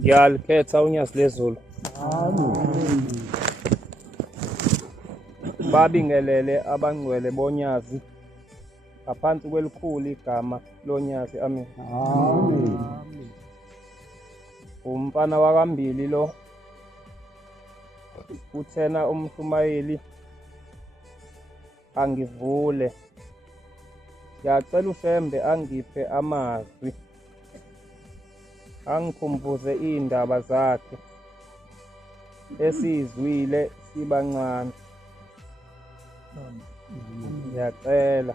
Ngiyalikhetha uNyazi lezulu. Babingelele abangcwele bonyazi ngaphansi kwelikhulu igama lonyazi. Amen. Umfana wakambili lo, uthena umshumayeli angivule. Ngiyacela uShembe angiphe amazwi, angikhumbuze indaba zakhe esizwile sibancane. Ngiyacela.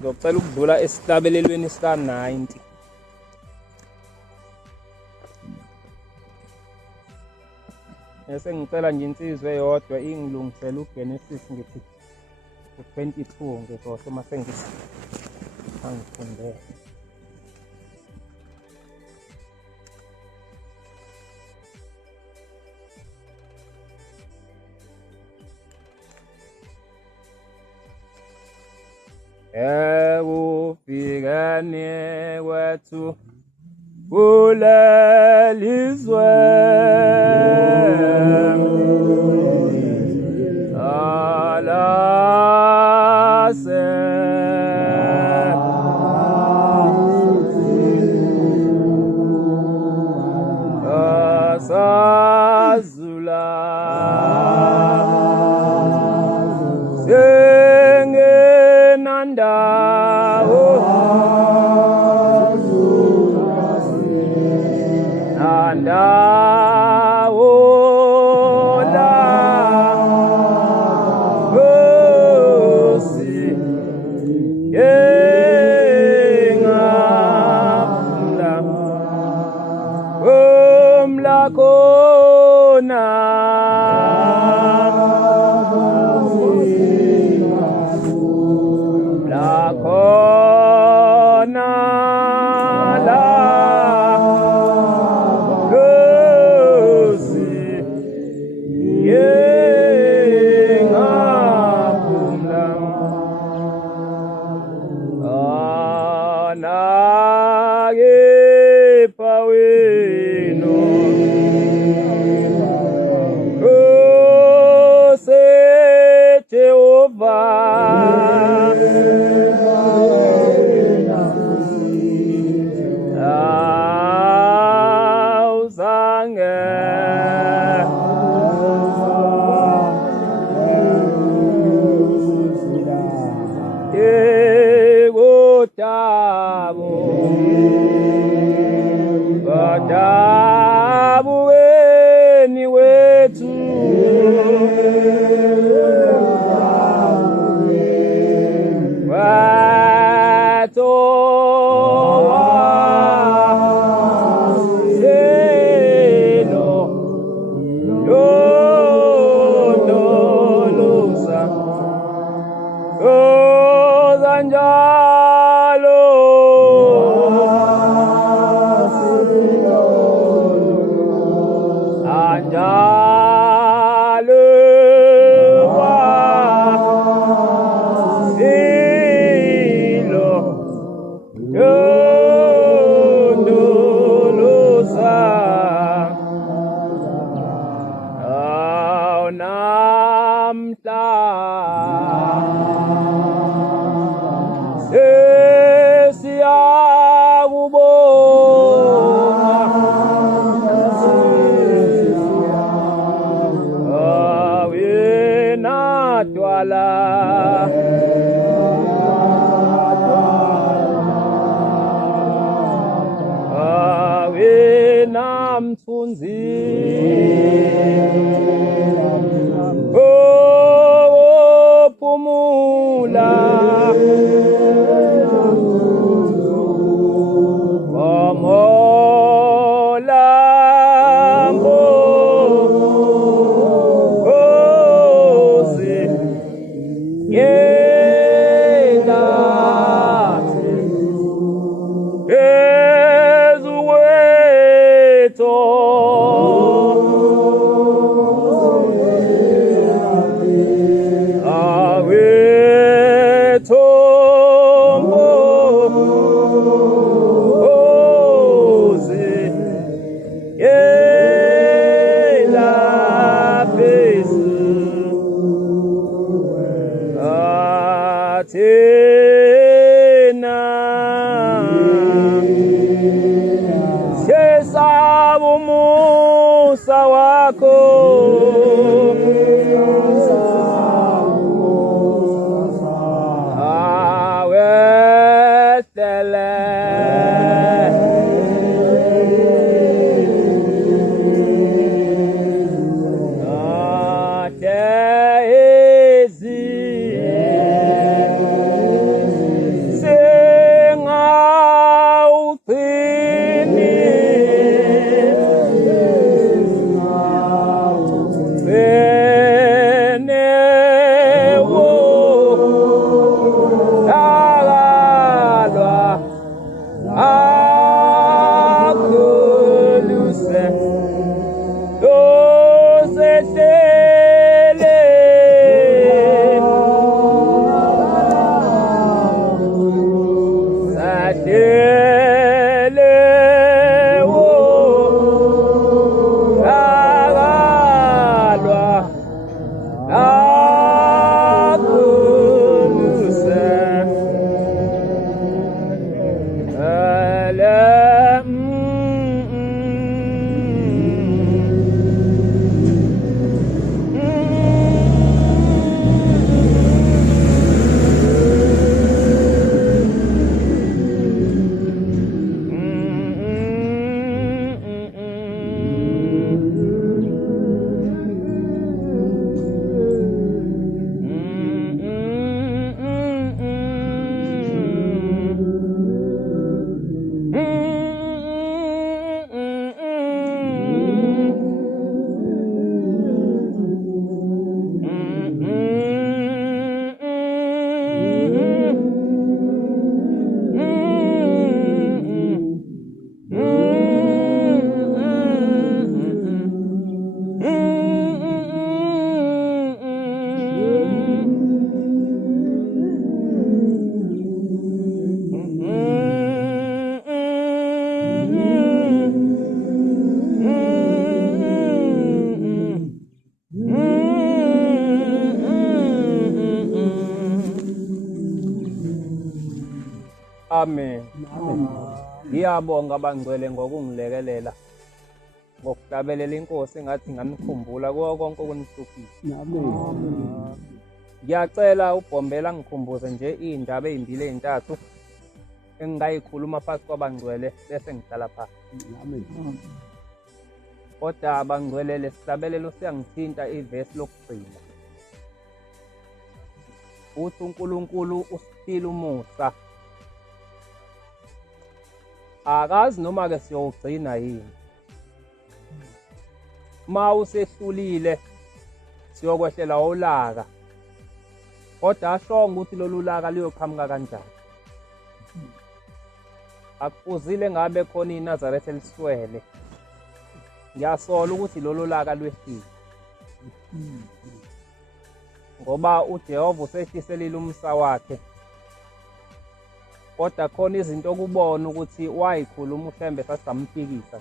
Ngicela ukudlula esihlabelelweni sika-90. Bese ngicela nje insizwe eyodwa ingilungisele uGenesis ngithi u-22 ngizosho mase angifundele. Ekufikeni kwethu kulelizwe alase asazula sengenandawo nandawo la Kosi yengapla umlakona lakona la Kosi yengapla anake pawino Kose Jehovah awuzange Kadabu weni wetu watoa selo londoloza ozanjalo anjalo silo londoloza namhla Twala awena mthunzi ophumula Awe thina sesaba umusa wakho awehlele Amen. Ngiyabonga abangcwele ngokungilekelela ngokuhlabelela inkosi engathi ngamkhumbula kuwo konke okunihluphile. Ngiyacela uBhombela ngikhumbuze nje iy'ndaba ey'mbili ey'ntathu engingayikhuluma phakathi kwabangcwele bese ngihlala phansi. Kodwa abangcwele lesihlabelelo siyangithinta ivesi lokugcina. Uthi uNkulunkulu usiphile umusa. Akazi noma-ke siyowugcina yini. Ma usehlulile siyokwehlela ulaka. Kodwa ashonga ukuthi lolu laka liyoqhamuka kanjani. Akufuzile ngabe khona iNazaretha eliswele. Ngiyasola ukuthi lolu laka lwehlile. Ngoba uJehova usehliselile umsa wakhe. Kodwa khona izinto okubona ukuthi wayikhuluma uHlembe sasamphikisa.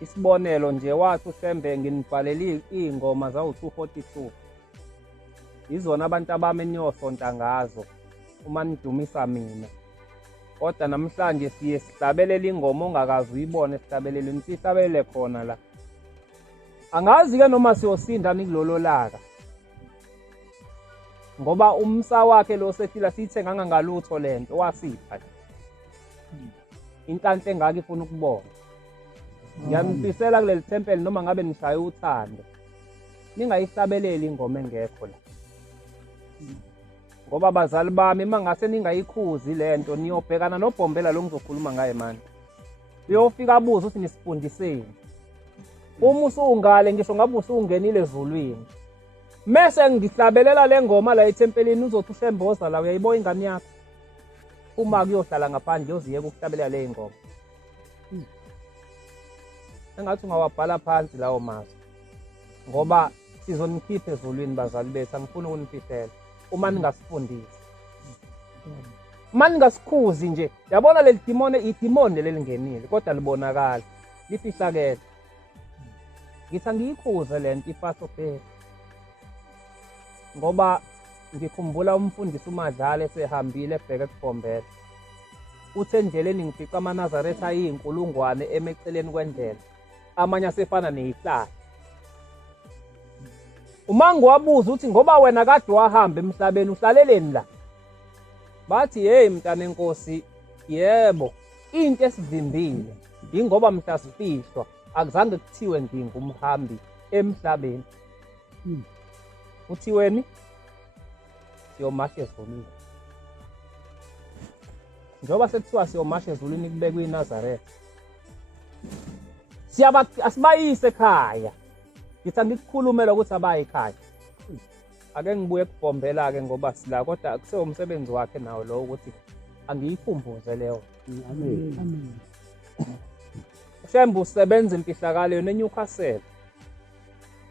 Isibonelo nje wathi uHlembe nginibhalele iy'ngoma zawu-242. Izona abantu abami eniyosonta ngazo uma nidumisa mina. Kodwa namhlanje siye sihlabelele ingoma ongakazi uyibone sihlabelele sihlabelele khona la. Angazi-ke noma siyosinda kulolo laka. Ngoba umsa wakhe lo sethila siyithenganga ngalutho lento wasipha. Inhlanhla engaka ifuna ukubona. Ngiyamfisela kuleli thempeli noma ngabe nishaya uthando. Ningayihlabeleli ingoma engekho la. Ngoba bazali bami mangase ningayikhuzi lento niyobhekana noBhombela lo ngizokhuluma ngaye manje. Uyofika abuza ukuthi nisifundiseni. Uma usungale ngisho ngabe usungenile ezulwini. Mese ngihlabelela le ngoma la ethempelini uzothi uHlemboza la uyayibona ingane yakho. Uma kuyohlala ngaphandle uziyeka ukuhlabelela le ngoma. Engathi ungawabhala phansi lawo mazwi. Ngoba sizonikhipha ezulwini bazali bethu angifuni ukunifihlela. Uma ningasifundisi. Uma ningasikhuzi nje. Yabona leli demone idemone lelingenile kodwa libonakala. Lifihlakele. Ngithi angiyikhuze lento ifaso phela. Ngoba ngikhumbula umfundisi uMadlala esehambile ebheke kuBhombela. Uthe endleleni ngifica amaNazaretha ayinkulungwane emeceleni kwendlela, amanye asefana neyihlahla. Uma ngiwabuza uthi ngoba wena kade wahamba emhlabeni uhlaleleni la? Bathi hey mntana enkosi, yebo, into esivimbile ingoba mhla sifihlwa akuzange kuthiwe ngingumhambi emhlabeni. Uthiweni? Siyomasha ezulwini. Njoba sekuthiwa siyomasha ezulwini kubekwe iNazaretha, asibayise ekhaya. Ngithi angikukhulumela ukuthi abaye ekhaya. Ake ngibuye kuBhombela-ke ngoba sila, kodwa kuseyo umsebenzi wakhe nawo lo ukuthi angiyikhumbuze leyo. Amen. Shembe usebenza imfihlakalo neNewcastle.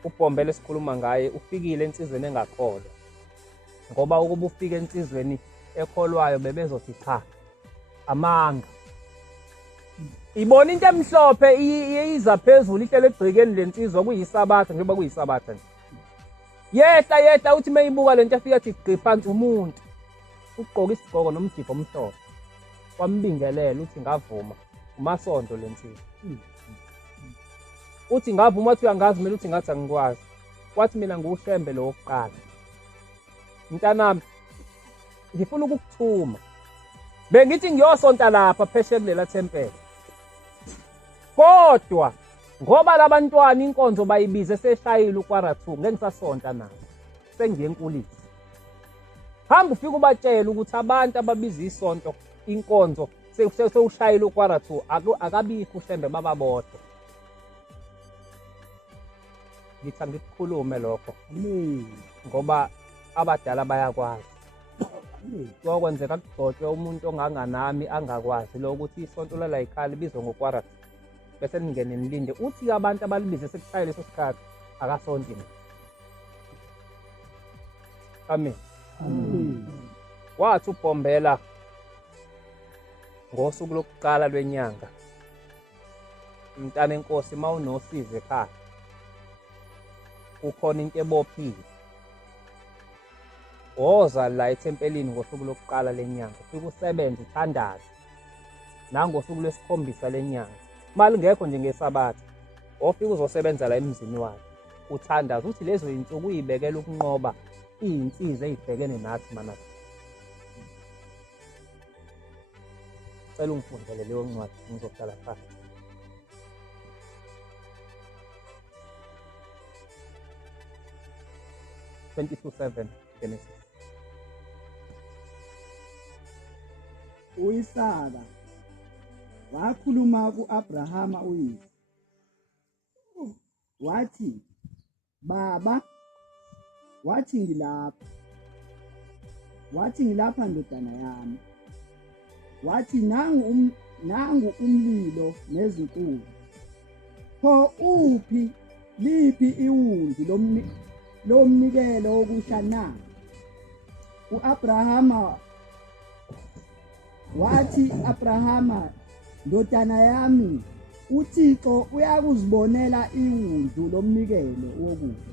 uBhombela esikhuluma ngaye ufikile ensizweni engakholwa, ngoba ukuba ufike ensizweni ekholwayo bebezothi cha, amanga. Ibona into emhlophe iyiza phezulu ihlele egcikeni lensizwa kuyisabatha njengoba kuyisabatha nje. Yehla uthi mayibuka lento afika athi gqi phansi umuntu. Ugqoka isigqoko nomjibho omhlophe. Kwambingelela uthi ngavuma umasonto lensizwa. Uthi ngavuma uthi uyangazi mina uthi ngathi angikwazi. Kwathi mina nguShembe lo wokuqala. Mntanami ngifuna ukukuthuma. Bengithi ngiyosonta lapha phesheya kulela thempeli. Kodwa ngoba labantwana inkonzo bayibize seshayile uKwarathu ngeke ngisasonta nabo. Sengiye enkulisi. Hamba ufike ubatshela ukuthi abantu ababiza isonto inkonzo sewushayile uKwarathu akabikho uShembe bababodwa. Ngithi angikukhulume lokho ngoba abadala bayakwazi. Kokwenzeka kugcotshwe umuntu onganganami angakwazi lo ukuthi isonto lala ekhaya libizwe ngoKwarathu. Bese ningene nilinde uthi abantu abalibize sekushayile leso sikhathi akasonti. Amen. Wathi uBhombela ngosuku lokuqala lwenyanga, mntana enkosi mawunosize ekhaya kukhona into ebophile. Woza la ethempelini ngosuku lokuqala lenyanga, ufike usebenze uthandaze. Nangosuku lwesikhombisa lenyanga, mali ngekho nje ngesabatha, ofika uzosebenza la emzini wakhe. Uthandaza uthi lezo insuku uyibekela ukunqoba izinsiza ezibhekene nathi mana. Cela ungifundele leyo ncwadi ngizohlala phansi. Genesis. U-Isaka wakhuluma ku-Abrahama uyise, wathi, baba, wathi ngilapha. Wathi ngilapha ndodana yami. Wathi nangu umlilo nezinkuni. Pho liphi iwundi lomnikelo wokusha na? U-Abrahama wathi, Abrahama, ndodana yami, uThixo uyakuzibonela iwundu lomnikelo wokusha.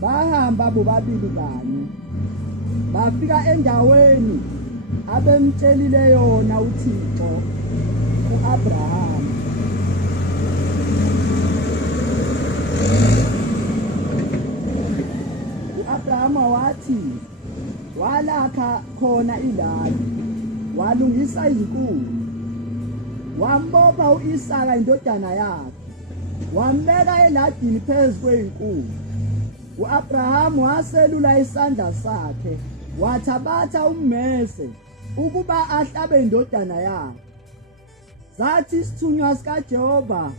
Bahamba bobabili kanye, bafika endaweni abemtshelile yona uThixo ku-Abrahama. U-Abrahama wathi walakha khona ilali, walungisa izinkuni, wambopha u-Isaka indodana yakhe, wambeka eladini phezu kwezinkuni. U-Abrahama waselula isandla sakhe, wathabatha ummese ukuba ahlabe indodana yakhe. Zathi isithunywa sikaJehova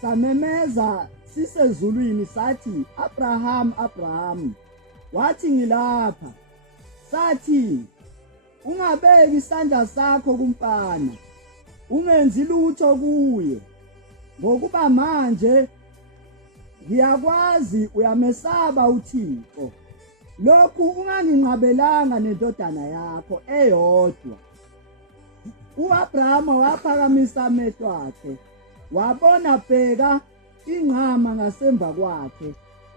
samemeza sisezulwini sathi, Abraham, Abraham. Wathi ngilapha. Sathi, ungabeki isandla sakho kumfana, ungenzi lutho kuye, ngokuba manje ngiyakwazi uyamesaba uThixo. Lokhu unganginqabelanga nendodana yakho eyodwa. U-Abrahama waphakamisa amehlo akhe, wabona bheka ingqama ngasemva kwakhe,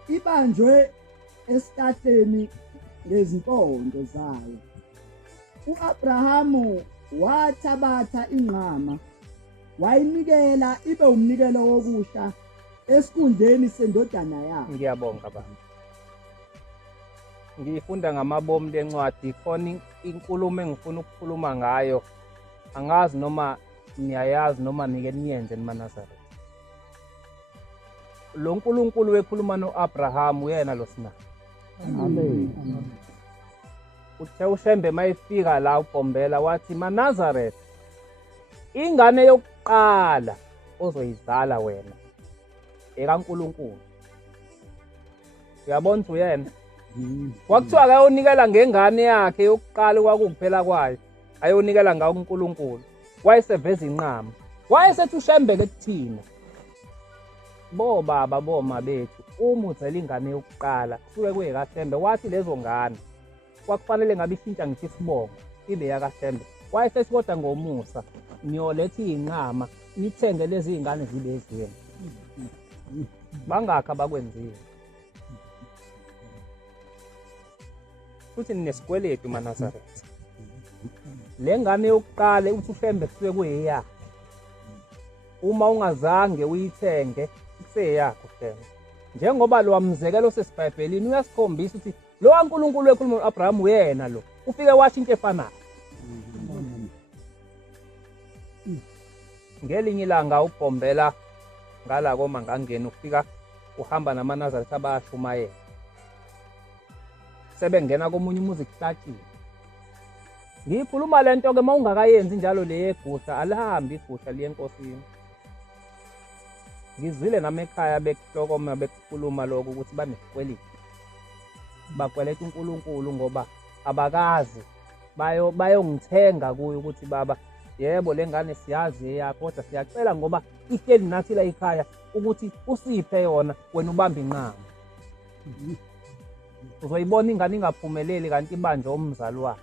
ibanjwe esihlahleni ngezimpondo zayo. U-Abrahamu wathabatha inqama wayinikela ibe umnikelo wokusha esikhundleni sendodana yakhe. Ngiyabonga baba. Ngifunda ngamabomu lencwadi khona inkulumo engifuna ukukhuluma ngayo. Angazi noma niyayazi noma nike niyenze nimaNazaretha. Lo uNkulunkulu wekhuluma noAbraham uyena lo sina. Amen. Uthe uShembe mayifika la uBhombela wathi maNazaretha ingane yokuqala ozoyizala wena ekaNkulunkulu. Uyabona uyena. Kwakuthiwa akayonikela ngengane yakhe yokuqala kwakuphela kwayo. Ayonikela ngawo uNkulunkulu. Wayeseveza inqama. Wayesethi uShembe ke kuthina. Bo baba boma bethu uma uzela ingane yokuqala kusuke kuyekaShembe wathi lezo ngane kwakufanele ngabe ishintsha ngisho isibongo ibe yakaShembe. Wayesethi kodwa ngomusa niyoletha inqama nithenge lezi ingane zibe ezweni. Bangakha bakwenzile. Futhi ninesikweletu maNazaretha. Le ngane yokuqala uthi uShembe kusuke kuyeya. Uma ungazange uyithenge kuseyakho Shembe. Njengoba lo wamzekelo sesiBhayibhelini uyasikhombisa ukuthi lo uNkulunkulu wekhuluma noAbraham uyena lo ufike washo into efanayo. Ngelinye ilanga uBhombela ngala koma ngangena ufika uhamba namaNazaretha abashumayela. Sebengena komunye umuzi kuhlatshiwe. Ngikhuluma lento ke mawungakayenzi njalo le yegusha alihambi igusha liyenkosini. Ngizwile nami ekhaya bekuhlokoma bekukhuluma lokho ukuthi banesikweliti. Bakweleta uNkulunkulu ngoba abakazi bayongithenga kuyo ukuthi baba yebo lengane siyazi eyakho kodwa siyacela ngoba ihleli nathi la ekhaya ukuthi usiphe yona wena ubamba inqama. Uzoyibona ingane ingaphumeleli kanti ibanje umzali wayo.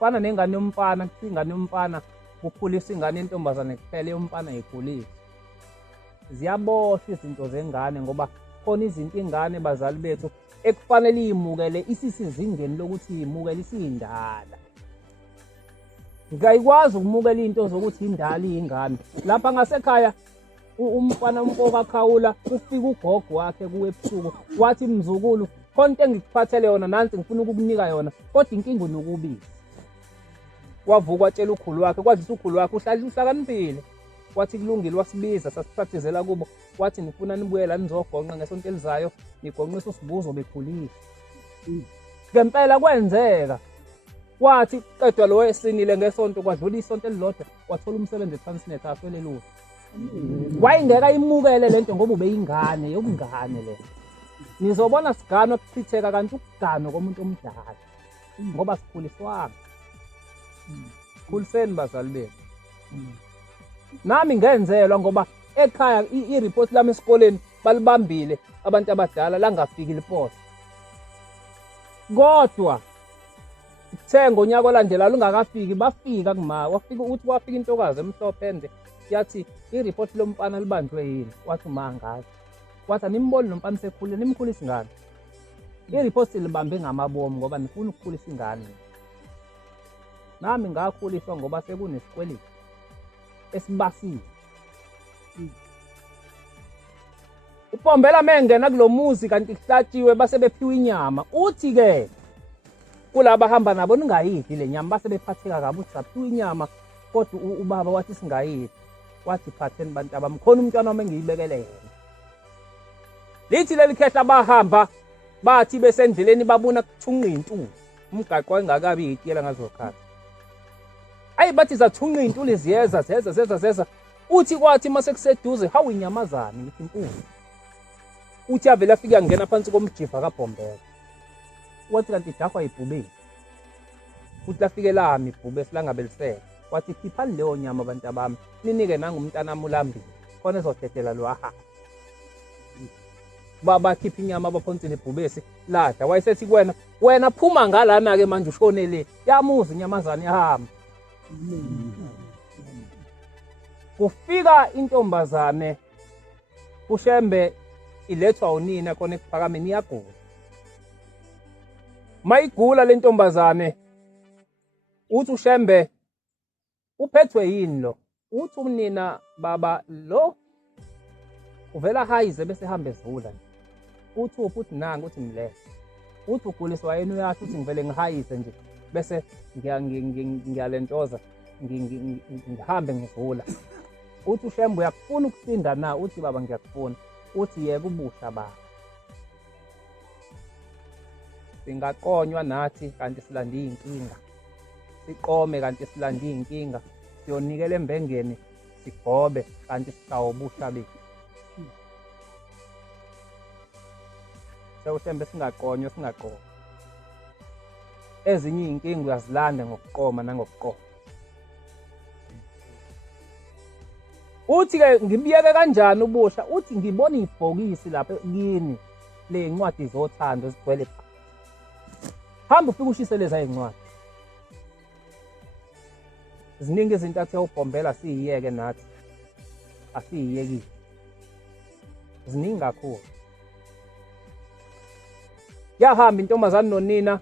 Fana nengane yomfana kuthi ingane yomfana kukhulisa ingane yentombazane kuphela yomfana yikhulisa. Ziyaboshwa izinto zengane ngoba khona izinto ingane bazali bethu ekufanele imukele isisizingeni lokuthi imukele isindala. Ngiyayikwazi ukumukela into zokuthi indala ingane. Lapha ngasekhaya umfana umpoka khawula ufika ugogo wakhe kuwe ebusuku wathi mzukulu khona into engikuphathele yona nansi ngifuna ukukunika yona kodwa inkinga unokubili. Wavuka watshela ukhulu wakhe kwazisa ukhulu wakhe uhlakaniphile. Wathi kulungile wasibiza sasiprathizela kubo wathi nifuna nibuyela nizogonqa ngesonto elizayo nigonqisa usibuzo bekhulile. Ngempela kwenzeka. Wathi qedwa lo wesinile ngesonto kwadlula isonto elilodwa wathola umsebenzi eTransnet aswelelula. Wayingeka imukele lento ngoba ubeyingane yokungane le. Nizobona sigano ukuchitheka kanti ukugano komuntu omdala ngoba sikhuliswanga. Khuliseni bazali bethu. Nami ngenzelwa ngoba ekhaya i-report lami esikoleni balibambile abantu abadala la ngafika iliposa. Kodwa uthenga onyaka olandelayo lungakafiki bafika kuma wafika uthi wafika intokazi emhlophe ende yathi i-report lomfana libanjwe yini wathi mangazi wathi animboni nomfana sekhulile nimkhulisa ingane. I-report libambe ngamabomu ngoba nifuna ukukhulisa ingane. Nami ngakhuliswa ngoba sekunesikweliti esibasile. uBhombela mengena kulomuzi kanti kuhlatshiwe base bephiwa inyama. Uthi ke kulaba bahamba nabo ningayidli le nyama base bephatheka kabi uthi saphiwa inyama kodwa ubaba wathi singayidli. Wathi phatheni bantu abamkhona umntwana wami engiyibekele yena. Lithi leli khehla bahamba bathi besendleleni babona kuthunqa intuli. Umgaqo engakabi itiyela ngazokhala. Ayi bathi zathunqa intuli ziyeza. Uthi kwathi mase kuseduze hawu inyamazana ngithi inkulu. Uthi avela afika ngena phansi komjiva kaBhombela. Wathi kanti idahwa ibhubesi. Uthi afike lami ibhubesi langabeliseke. Wathi khiphani leyo nyama abantu abami ninike nangumntana mulambile khona ezodedela lo aha. Baba khipha inyama abaphonsini ibhubesi ladla wayesethi wena phuma ngalana ke manje ushonele yamuza inyamazana yahamba. Kufika intombazane uShembe ilethwa unina khona ekuphakameni iyagula. mayigula le ntombazane uthi uShembe uphethwe yini lo, uthi umnina baba lo uvela hayize bese hambe ezula nje. Uthi uphi uthi nangu uthi mlese. Uthi uguliswa yena uyasho uthi ngivele ngihayize nje bese ngiyalentoza ngihambe ngizula. Uthi uShembe uyakufuna ukusinda na? Uthi baba ngiyakufuna. Uthi yeke ubusha baba. Singaqonywa nathi kanti silande inkinga. Siqome kanti silande inkinga. Siyonikela embengeni sigobe kanti sisawubusha bethu. SewuShembe singaqonywa singaqoma. Ezinye inkinga uyazilanda ngokuqoma nangokuqoma. Uthi ke ngibiyeke kanjani ubusha? Uthi ngibona ibhokisi lapha kini le incwadi zothando ezigcwele. Hamba ufike ushise lezi incwadi. Ziningi izinto athe ubhombela siyiyeke nathi. Asiyiyekile. Ziningi kakhulu. Yahamba intombazane nonina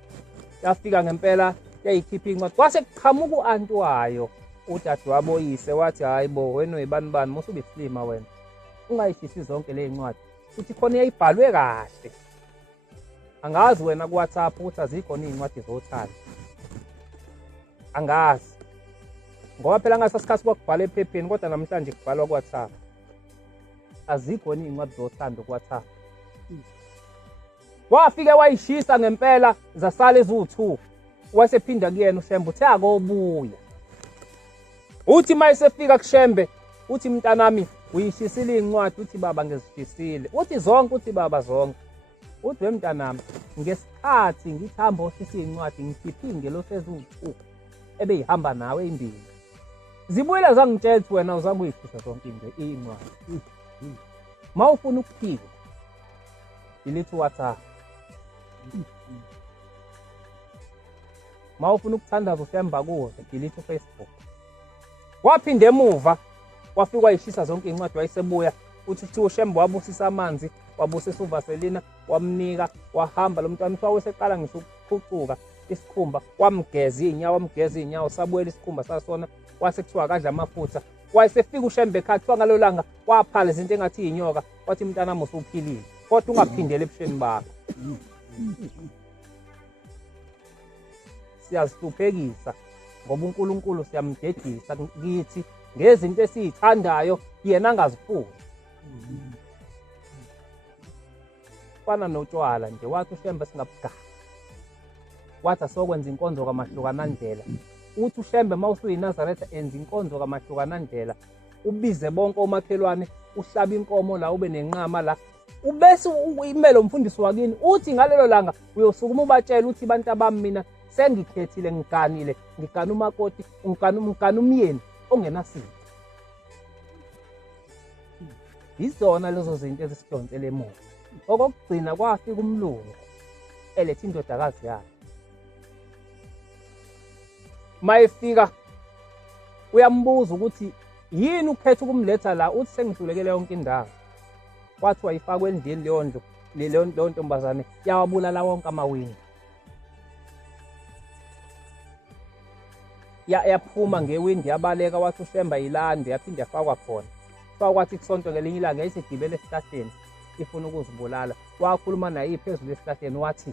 yafika ngempela yayikhipha incwadi. Kwase kuqhamuka u-anti wayo udadewabo oyise wathi hayibo wena uyibani musuba isilima wena. Ungayishisi zonke le ncwadi. Uthi khona yayibhalwe kahle. Angazi wena ku WhatsApp uthi azikho incwadi zothando. Angazi. Ngoba phela ngasasikhathi kwakubhala ephepheni kodwa namhlanje kubhalwa ku WhatsApp. Azikho incwadi zothando ku WhatsApp. Wafike wayishisa ngempela zasale ezu2. Wasephinda kuyena uShembe uthi akobuya. Uthi mayisefika kuShembe uthi mntanami uyishisile incwadi. Uthi baba ngizishisile. Uthi zonke. Uthi baba zonke. Uthi wemntanami ngesikhathi ngithamba oshisa incwadi ngikhiphe ingelosi ezu2 ebeyihamba nawe imbili. Zibuyela zangitshela ukuthi wena uzama uyishisa zonke incwadi. Mawufuna ukuphika delete WhatsApp. Mawufuna ukuthandaza uShembe kuze delete Facebook. Waphinde emuva wafika wayishisa zonke incwadi wayisebuya. Uthi uShembe wabusisa amanzi wabusisa uVaselina wamnika wahamba lo mntwana wayeseqala ngisho ukuphucuka isikhumba wamgeza inyawo sabuyela isikhumba sasona kwase kuthiwa akadla amafutha. Wayesefika uShembe ekhathiwa ngalolanga waphala izinto engathi inyoka wathi mntanami usuphilile kodwa ungaphindele ebusheni bakho. Siyazihluphekisa ngoba uNkulunkulu siyamdedisa kithi ngezinto esizithandayo yena angazifuni. Fana notshwala nje wathi uShembe singabugazi. Wathi asokwenza inkonzo kaMahlukanandlela. Uthi uShembe mawusuyinazaretha enza inkonzo kaMahlukanandlela. Ubize bonke omakhelwane uhlaba inkomo la ube nenqama la. Ubese imelo umfundisi wakini uthi ngalelo langa uyosukuma ubatshela uthi bantu abami mina sengikhethile ngiganile ngigana umakoti ngigana umyeni ongenasizwe. Izona lezo zinto ezisidonsele emuva. Okugcina kwafika umlungu elethe indodakazi yakhe. Mayefika uyambuza ukuthi yini ukhetha ukumletha la. Uthi sengihlulekele yonke indawo. Wathi wayifakwe endlini leyo ndlu leyo ntombazane yawabulala wonke amawindi. Yaphuma ngewindi yabaleka. Wathi uShembe ayilande yaphinde yafakwa khona. Kwathi kusonto ngelinye ilanga yayisigibele esihlahleni ifuna ukuzibulala. Wakhuluma naye iphezulu esihlahleni wathi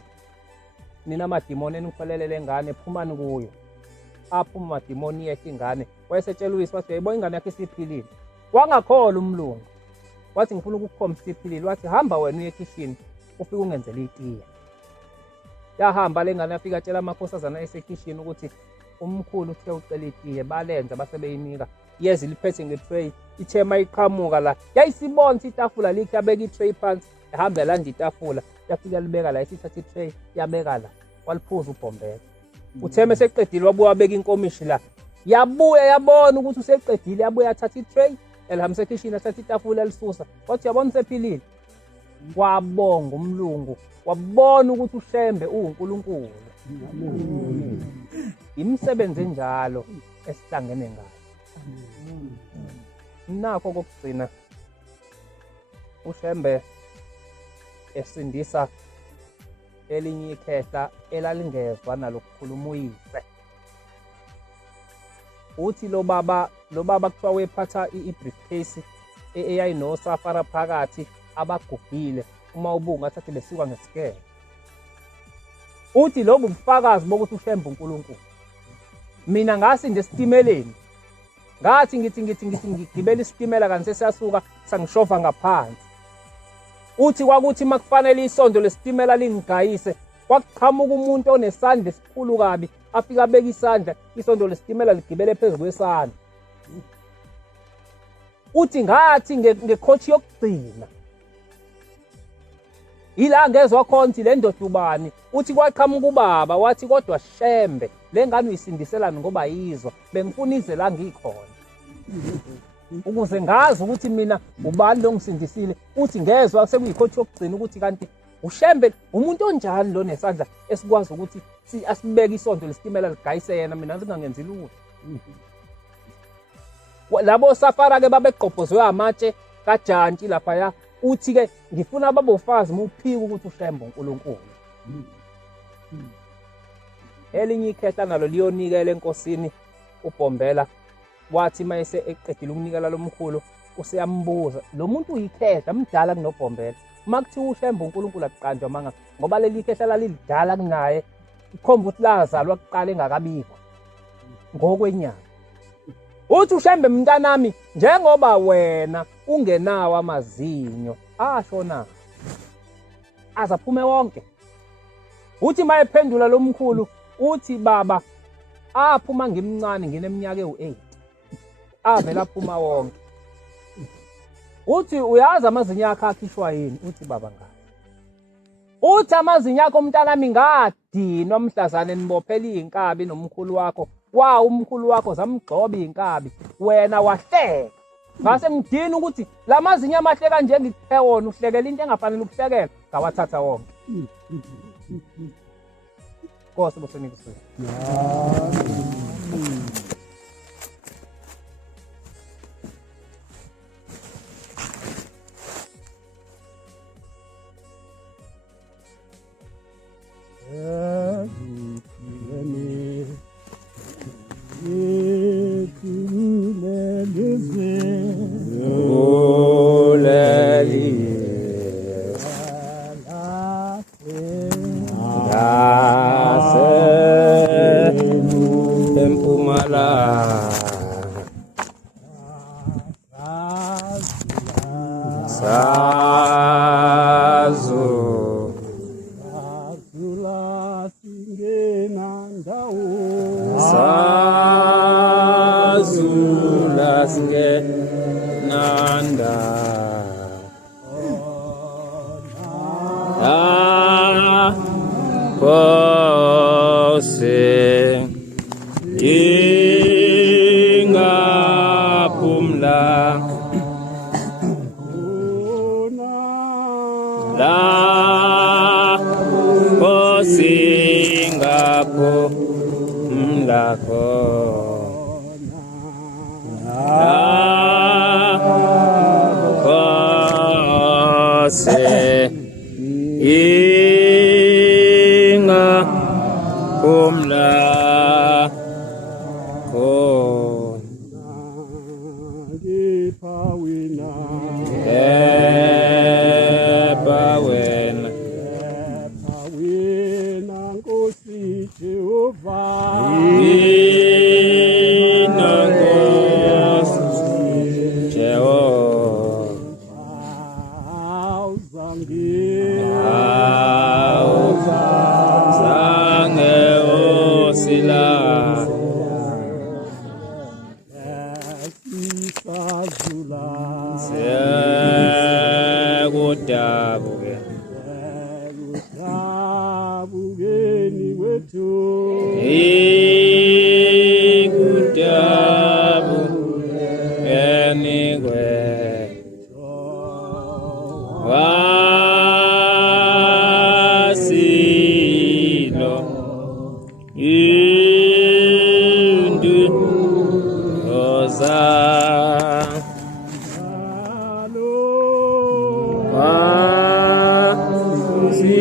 nina amadimoni eningikholelele ngane phumani kuyo. Aphuma amadimoni yekhe ingane. Wayesetshela uyise wathi yayibona ingane yakhe isiphilile. Wangakholwa umlungu. Wathi ngifuna ukukukhombisa isiphilile. Wathi hamba wena uye ekitchen ufike ungenzele itiye. Yahamba le ngane yafika atshela amakhosazana esekitchen ukuthi umkhulu uthe ucela itiye balenza basebeyinika. Yezi liphethe ngetray. Ithe mayiqhamuka la yayisibona itafula likhe yabeka itray phansi ehamba landa itafula yafika libeka la isithatha itray yabeka la waliphuza ubhombela. Uthe meseqedile wabuya wabeka inkomishi la. Yabuya yabona ukuthi useqedile yabuya athatha itray elihambise ekitchen athatha itafula elisusa. Wathi yabona sephilile. Wabonga umlungu wabona ukuthi uShembe uNkulunkulu. Imisebenzi enjalo esihlangene ngayo. Nakho kokugcina uShembe esindisa elinye ikhehla elalingezwa nalokukhuluma uyise. Uthi lo baba kuthiwa wephatha i-briefcase eyayinosafara phakathi abagugile uma ubunga athathe besikwa ngesikele. Uthi lobu bufakazi bokuthi uShembe uNkulunkulu. Mina ngasi esitimeleni. Ngathi ngithi ngigibela isitimela kanti sesiyasuka sangishova ngaphansi. Uthi kwakuthi makufanele isondo lesitimela lingigayise kwakuqhamuka umuntu onesandla esikhulu kabi afika abeka isandla isondo lesitimela ligibele phezulu kwesandla. Uthi ngathi ngekhothi yokugcina ila ngezwe khona le ndoda ubani. Uthi kwaqhamuka ubaba wathi kodwa Shembe le ngane uyisindiselana ngoba yizwa bengifuna ize la ngikhona ukuze ngazi ukuthi mina ubani lo ngisindisile. Uthi ngezwe sekuyikhothi yokugcina ukuthi kanti uShembe umuntu onjani lo nesandla esikwazi ukuthi asibeke isondo lesitimela ligayise yena mina ngingangenzi lutho. Labo safara ke babegqobhozwe amatshe kajantshi lapha. Uthi ke ngifuna ababofazi muphika ukuthi uShembe uNkulunkulu. Elinye ikhehla nalo liyonikela enkosini uBhombela. Wathi mayese eqedile ukunikela lomkhulu useyambuza lo muntu uyikhehla mdala kunoBhombela. Makuthiwa uShembe uNkulunkulu aqanjwa manga ngoba leli khehla lalidala kunaye ikhomba ukuthi lazalwa kuqala engakabikho ngokwenyanga. Uthi uShembe mntanami njengoba wena ungenawo amazinyo ashona azaphume wonke. Uthi mayephendula lomkhulu uthi baba aphuma ngimncane ngineminyaka ewu8 avela aphuma wonke. Uthi uyazi amazinyo akhe akhishwa yini? Uthi baba ngazi. Uthi amazinyo akho mntanami ngadinwa mhlazane nibophela inkabi nomkhulu wakho. Umkhulu wakho zamgcoba inkabi wena wahleka. Ngase ngidina ukuthi lamazinyo amahle kanje ngikuphe wona uhlekela into engafanele ukuhlekela ngawathatha wonke. Nkosi bosenikiswe.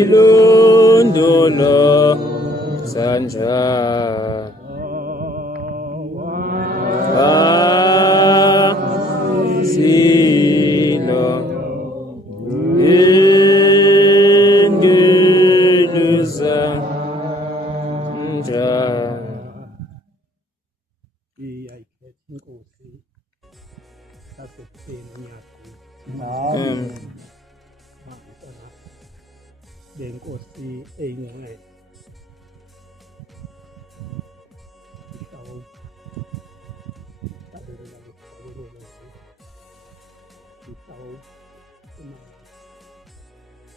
ilondoloza njalo silo ingeluza njalo. Iyayikhetha inkosi sasebukheni unyakeni lenkosi eyingcwele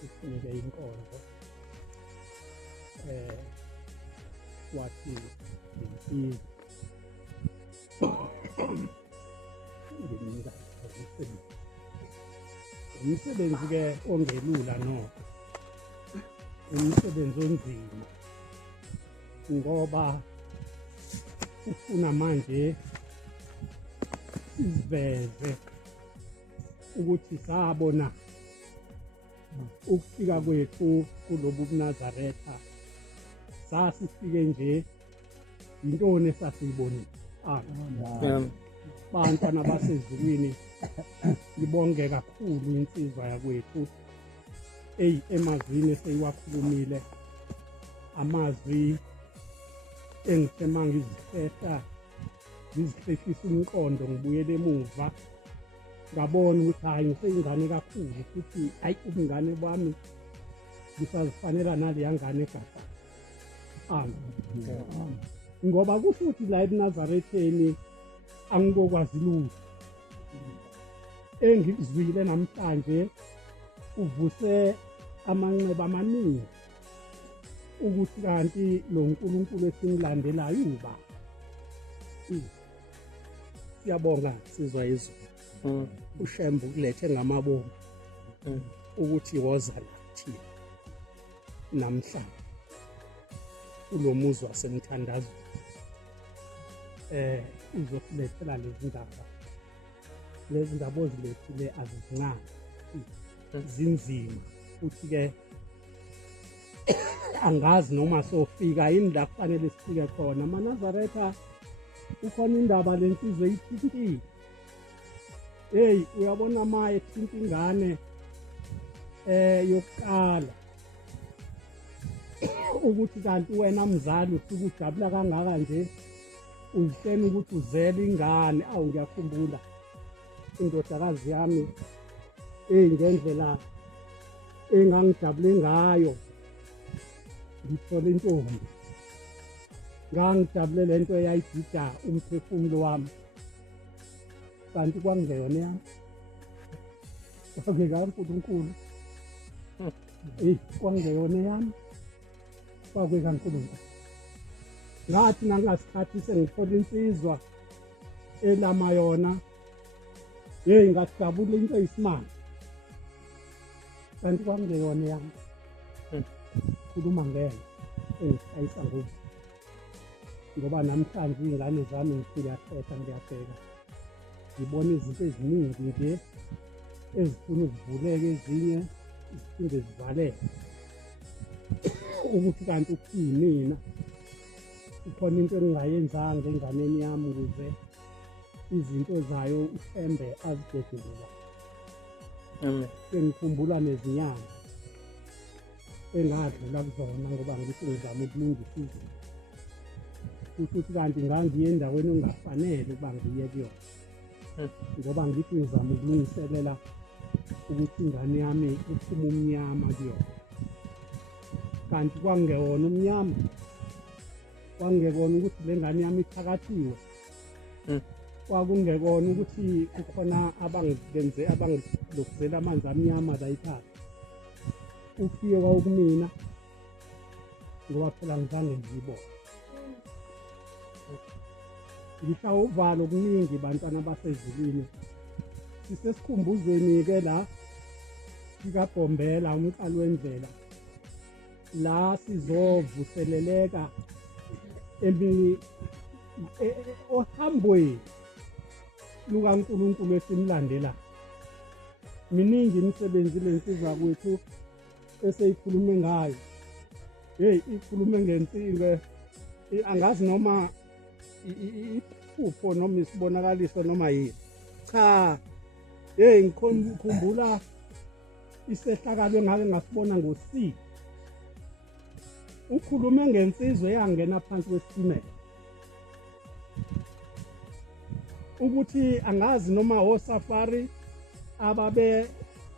ifuneke inkonzo wathi ngimsiza ngimnika umsebenzi ke ongelula nokho umsebenzi onzima ngoba ufuna manje siziveze ukuthi sabona ukufika kwethu kulobu buNazaretha sasifike nje intoni esasiyibonile bantwana basezulwini libonge kakhulu insizwa yakwethu emazwini eseyiwakhulumile amazwi engithema ngizihehla ngizihlehlisa umqondo ngibuyele emuva ngabona ukuthi hayi ngiseyingane kakhulu futhi hayi ubungane bami ngisazifanela naleya ngane egasa ngoba kusho ukuthi la eNazaretheni angikokwazi lutho engikuzwile namhlanje uvuse amanxeba amaningi ukuthi kanti lo nkulunkulu esimlandelayo uba siyabonga sizwa izwi ushembu kulethe ngamabomu ukuthi woza lathi namhlanje kulomuzi wasemthandazo uzosilethela lezi ndaba ozilethile azizincane zinzima futhi ke angazi noma sofika yini la kufanele sifike khona amaNazaretha ukhona indaba lensizwe ithintile uyabona maye thinta ingane yokuqala ukuthi kanti wena mzali usuke ujabula kangaka nje uzihleni ukuthi uzele ingane ngiyakhumbula indodakazi yami ngendlela engangijabule ngayo ngithole intombi ngangijabule lento eyayidida umphefumulo wami kanti kwangeyona yami kaNkulunkulu kwangeyona yami kaNkulunkulu ngathi nangasikhathi sengithola insizwa elama yona ngathikabula into eyisimanga kanti kwangeyona yami khuluma ngena engishayisa ngoba ngoba namhlanje iy'ngane zami ngiyakhetha ngiyabheka ngibona izinto eziningi nje ezifuna ukuvuleka ezinye ziphinde zivaleke ukuthi kanti ukuyimina ukhona into engingayenzanga enganeni yami ukuze izinto zayo uHembe azidedela sengikhumbula nezinyanga engadlula kuzona ngoba ngithi ngizama ukulungisa izinto futhi kanti ngangiye endaweni engafanele ukuba ngiye kuyona ngoba ngithi ngizama ukulungiselela ukuthi ingane yami iphume umnyama kuyona kanti kwangewona umnyama kwangekona ukuthi le ngane yami ithakathiwe kwakungekona ukuthi kukhona abangilokuzela amanzi amnyama la yiphaka ufike kwakumina ngoba phela ngizange ngiyibone ngishawa uvalo kuningi bantwana basezulwini sisesikhumbuzweni-ke la sikaBhombela umqali wendlela la sizovuseleleka ohambweni lukaNkulunkulu esimlandela miningi imisebenzi lensizwa kwethu eseyikhulume ngayo. Hey, ikhulume ngensike angazi noma iphupho noma isibonakaliso noma yini. Cha. Hey, ngikhumbula isehlakalo engake ngasibona ngoSi. Ukhulume ngensizwe eyangena phansi kwesitimela. Ukuthi angazi noma osafari ababe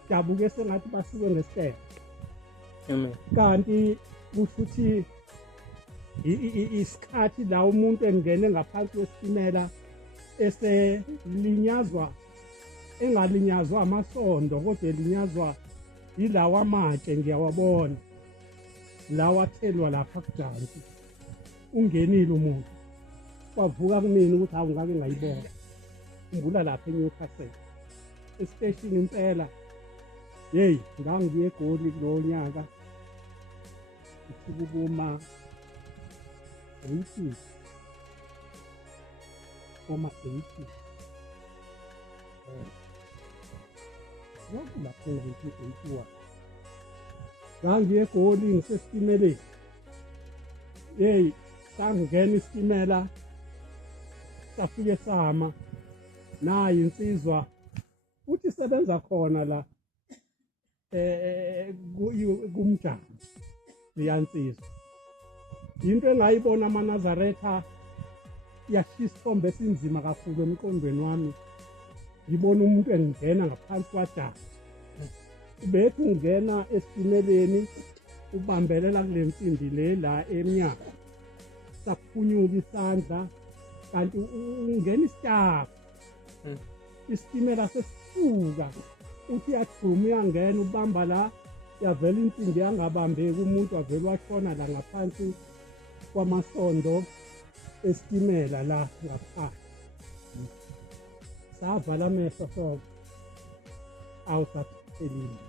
dabuke sengathi basuke ngesitebe. Amen. Kanti kushuthi isikhathi la umuntu engene ngaphansi kwesitimela eselinyazwa engalinyazwa amasondo kodwa elinyazwa yilawa amatshe ngiyawabona lawa athelwa lapha kujansi ungenile umuntu kwavuka kumina ukuthi hawu ngake ngayibona umbula lapha eNewcastle estation impela hey ngangiye eGoli kulo nyaka ukubuma 80 koma 80 lokhu lapho ngikuyiwa ngangiye eGoli ngisesitimeleni hey sangena isitimela safike sama nayi insizwa uthi sebenza khona la kumjana liyansizwa into engayibona amaNazaretha yashisithombe esinzima kakhulu emqondweni wami ngibona umuntu engena ngaphansi kwajana bethi ungena esitimeleni ubambelela kule nsimbi le la emnyango saphunyuka isandla kanti ungena isitafu isitimela sesisuka uthi yaduma uyangena ubamba la yavela insimbi yangabambeki umuntu avela washona la ngaphansi kwamasondo esitimela la ngaphansi savala amehlo so awusathelile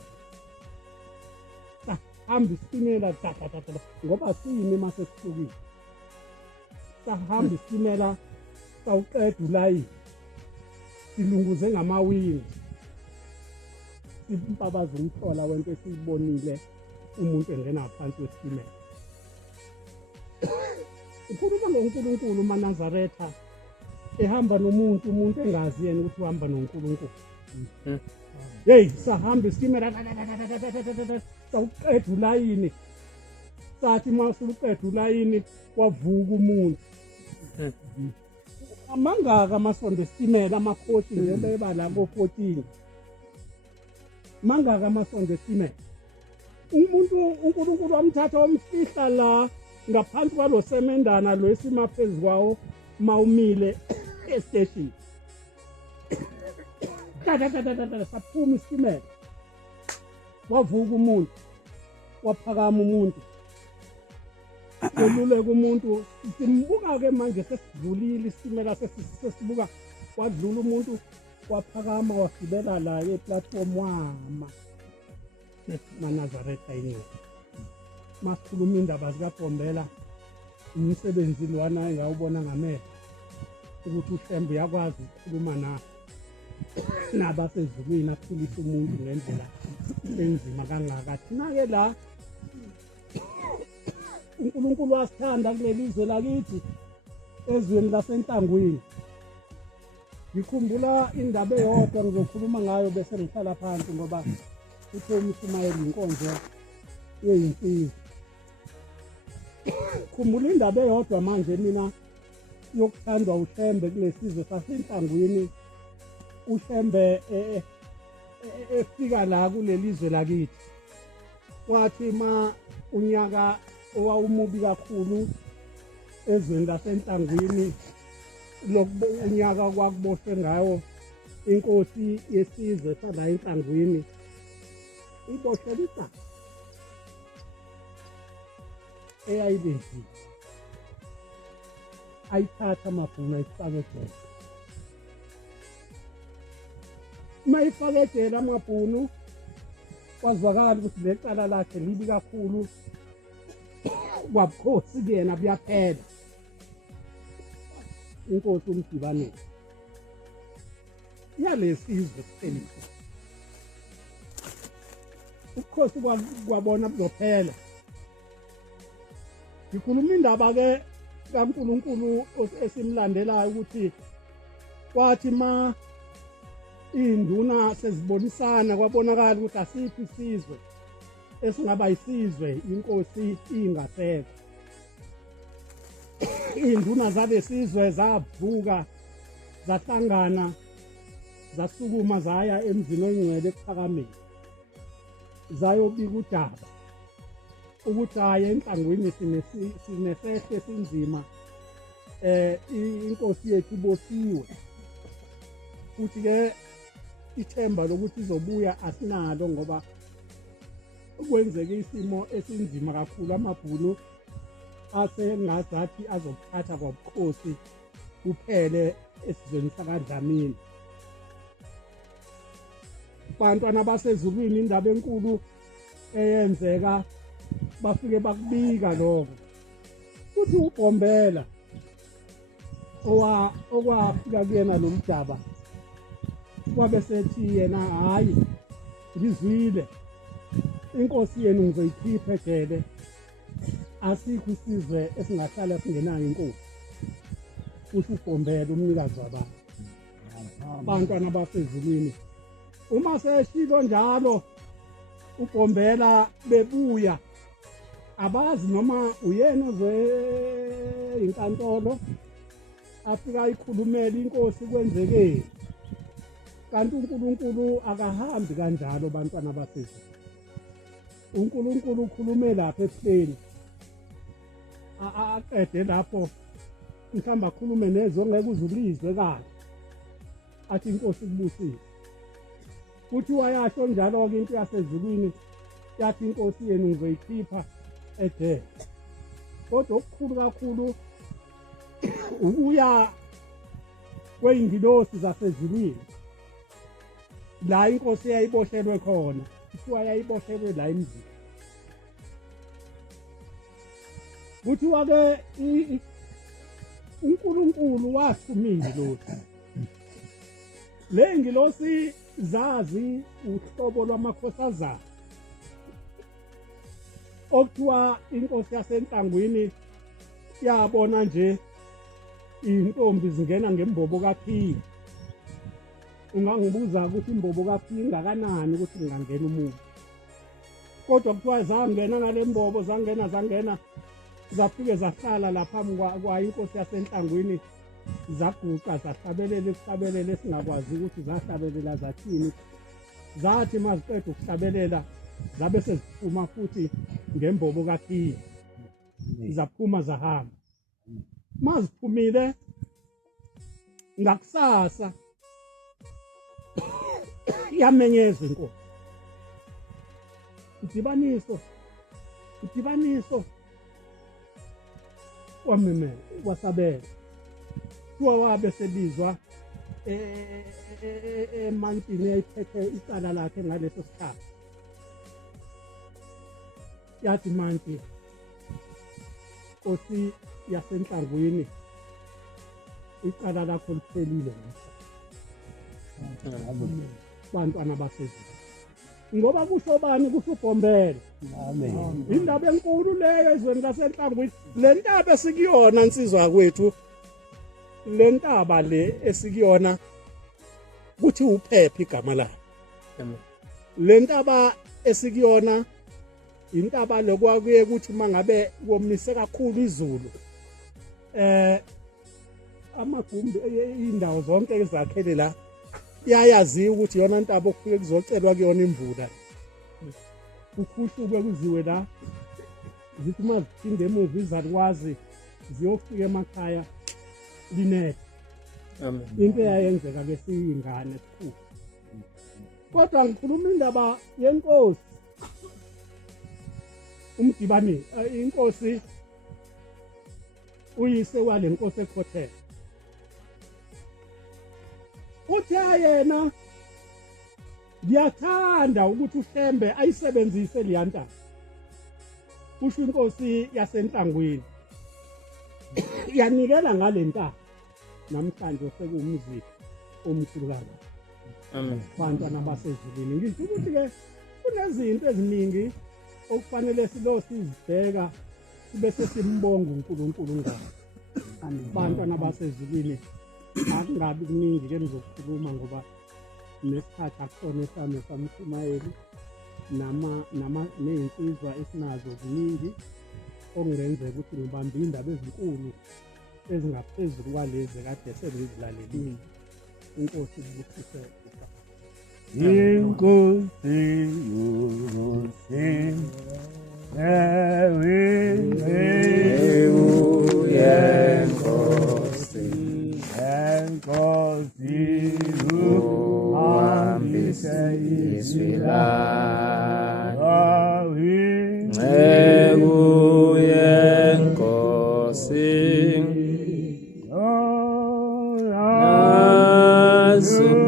sahamba isitimela ngoba siyini mase sisukile sahamba isitimela sawuqeda ulayini silunguze ngamawindi simpabaza umhlola wento esiyibonile umuntu engena ngaphansi kwesitimela ukhuluma ngoNkulunkulu umaNazaretha ehamba nomuntu umuntu engazi yena ukuthi uhamba noNkulunkulu hey sahamba isitimela sawuqeda ulayini sathi masuqeda ulayini wavuka umuntu amangaka amasondo esitimela amakhosi ngempela la ko14 mangaka amasondo esitimela umuntu uNkulunkulu wamthatha wamfihla la ngaphansi kwalo semendana lo esima phezukwawo mawumile estation saphuma isitimela wavuka umuntu waphakama umuntu eluleka umuntu simbuka ke manje sesivulile isitimela sesibuka wadlula umuntu waphakama wagibela la eplatform wama maNazaretha yini masikhuluma indaba zikaBhombela umsebenzi lwana engawubona ngamehlo ukuthi uHlembe yakwazi ukukhuluma nabasezulwini aphilisa umuntu ngendlela enzima kangaka thina ke la uNkulunkulu wasithanda kuleli izwe lakithi ezweni lasentangweni ngikhumbula indaba eyodwa ngizokhuluma ngayo bese ngihlala phansi ngoba uthe uMshumayeli inkonzo yeyinsizwa khumbula indaba eyodwa manje mina yokuthandwa uHlembe kulesizwe sasentangweni uHlembe efika la kuleli izwe lakithi wathi unyaka owawumubi kakhulu ezweni lasentangweni unyaka kwakuboshwe ngawo inkosi yesizwe sala entangweni iboshwe lisa eyayibezi ayithatha amabhunu ayifake ejele mayifake ejele amabhunu kwazwakala ukuthi lecala lakhe libi kakhulu kwabukhosi kuyena buyaphela inkosi uMdibaneni yalesizwe siphelile ukukhosi kwabona buzophela. Ngikhuluma indaba ke kaNkulunkulu esimlandelayo ukuthi kwathi ma induna sezibonisana kwabonakala ukuthi asikho isizwe esingaba isizwe inkosi ingasekho. Induna zalesizwe zavuka zahlangana zasukuma zaya emzini oyingcwele ePhakameni zayobika udaba ukuthi hayi enhlangwini sinesehlo esinzima inkosi yethu ibosiwe futhi ke ithemba lokuthi izobuya asinalo ngoba kwenzeke isimo esinzima kakhulu. Amabhunu asengazathi azokuthatha kwabukhosi kuphele esizweni sakaDlamini. Bantwana basezulwini indaba enkulu eyenzeka bafike bakubika lokho futhi uBhombela okwafika kuyena nomdaba wabe sethi yena hayi ngizwile inkosi yenu ngizoyikhipha ejele asikho isizwe esingahlala singenayo inkosi. Kusho uBhombela umnikazi wabantu abantwana basezulwini. Uma seshilo njalo uBhombela bebuya abazi noma uyena ozwe inkantolo afika ikhulumela inkosi kwenzekeni. Kanti uNkulunkulu akahambi kanjalo bantwana basezulu. uNkulunkulu ukhulume lapha ebuhleni aqede lapho mhlawumbe akhulume nezwe ongeke uzulizwe kahle athi inkosi kubusile. Futhi wayasho njalo-ke into yasezulwini yathi inkosi yenu ngizoyikhipha ejele. Kodwa okukhulu kakhulu ukuya kwey'ngilosi zasezulwini la inkosi eyayiboshelwe khona kuthiwa yayiboshelwe la emzini. Kuthiwa-ke uNkulunkulu wathumile lokhu. Le ngilosi zazi uhlobo lwamakhosazana okuthiwa inkosi yasenhlangwini yabona nje intombi zingena ngembobo kaPhiya. Ungangibuza ukuthi imbobo kaPhiya ingakanani ukuthi ngingangena umuntu. Kodwa kuthiwa zangena ngale mbobo zangena zafike zahlala lapha kwa inkosi yasenhlangwini zaguqa zahlabelela isihlabelelo esingakwazi ukuthi zahlabelela zathini. Zathi maziqeda ukuhlabelela zabe seziphuma futhi ngembobo kaPhiya. Zaphuma zahamba. Maziphumile ngakusasa yamenyeza inkosi. Idibaniso wamemela wasabela. Kuthiwa wabe sebizwa emantini eyayiphethe icala lakhe ngaleso sikhathi. Yathi manti Nkosi yasenhlangwini icala lakho liphelile bantwana basezulu. Ngoba kusho bani? Kusho uBhombela. Amen. Indaba enkulu leyo ezweni lasenhlangwini. Le ntaba esikuyona nsizwa kwethu, le ntaba le esikuyona kuthi uphepha igama layo. Amen. Le ntaba esikuyona intaba lokwakuye ukuthi mangabe komise kakhulu izulu amagumbi indawo zonke ezakhele la yayaziwa ukuthi yona ntaba okufike kuzocelwa kuyona imvula. Ukhuhluke kuziwe la zithi maziphinde emuva izalukwazi ziyofika emakhaya linethe. Amen. Into eyayenzeka ke siyingane sikhulu. Kodwa ngikhuluma indaba yenkosi uMdibani, inkosi uyise wale nkosi eKhothele. Uthi yena ngiyathanda ukuthi uHlembe ayisebenzise liyantaba. Kusho inkosi yasenhlangwini yanikela ngale ntaba namhlanje sekuwumzi omkhulu kakhulu. Amen. Bantwana basezulwini ngisho ukuthi ke kunezinto eziningi okufanele sizibheka bese simbonga uNkulunkulu ngazo. Abantwana basezulwini akungabi kuningi ke nizokukhuluma ngoba nesikhathi akukhona esami samshumayeli ney'nsizwa esinazo ziningi okungenzeka ukuthi ngibambe indaba ezinkulu ezingaphezulu kwalezi kade sebezilalelile. Inkosi ibusise. Inkosi Yenkosi